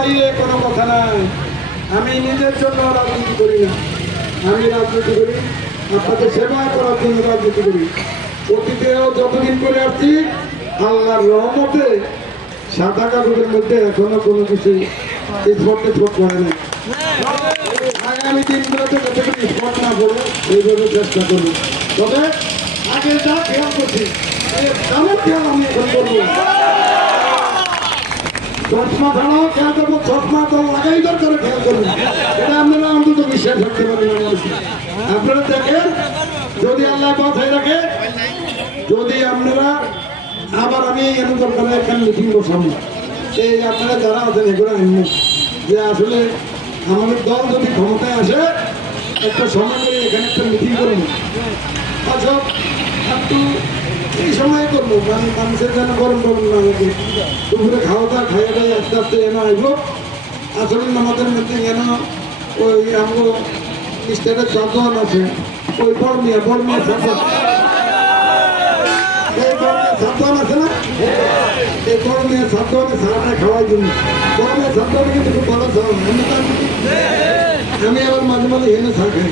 বাইরে কোনো কথা নাই। আমি নিজের জন্য রাজনীতি করি না, আমি রাজনীতি করি আপনাদের সেবা করার জন্য রাজনীতি করি। অতীতেও যতদিন করে আসছি আল্লাহর রহমতে সাদা কাগজের মধ্যে এখনো কোনো কিছু স্পট করে নাই। আগামী দিনগুলোতে যাতে কোনো স্পট না পড়ে এইভাবে চেষ্টা করবো। তবে আগে যা খেয়াল করছি তেমন খেয়াল আমি এখন করবো। চশমা ছাড়াও খেয়াল করবো, চশমা তো লাগাই দরকার খেয়াল করবো। এটা আপনারা অন্তত বিশ্বাস রাখতে পারেন। আপনারা দেখেন, যদি আল্লাহ বাঁচাই রাখে, যদি আপনারা আবার আমি এমন দরকার এখানে মিটিং বসাবো, এই আপনারা যারা আছেন এগুলো আনবেন যে আসলে আমাদের দল যদি ক্ষমতায় আসে একটা সময় করে এখানে একটা মিটিং করবো। আচ্ছা একটু এই সময় করবো, কারণ মানুষের যেন গরম গরম না লাগে। দুপুরে খাওয়া দাওয়া খাইয়ে দেয় আস্তে আস্তে এনে আসবো। আসলে আমাদের মধ্যে যেন ওই আমগো স্টেটের চারজন আছে, ওই বর্মিয়া চারজন, এই বর্মিয়া চারজন আছে না, এই বর্মিয়া চারজনে সারাটা খাওয়াই জন্য বর্মিয়া চারজনে কিন্তু খুব ভালো খাওয়া। আমি আবার মাঝে মাঝে এনে চা খাই।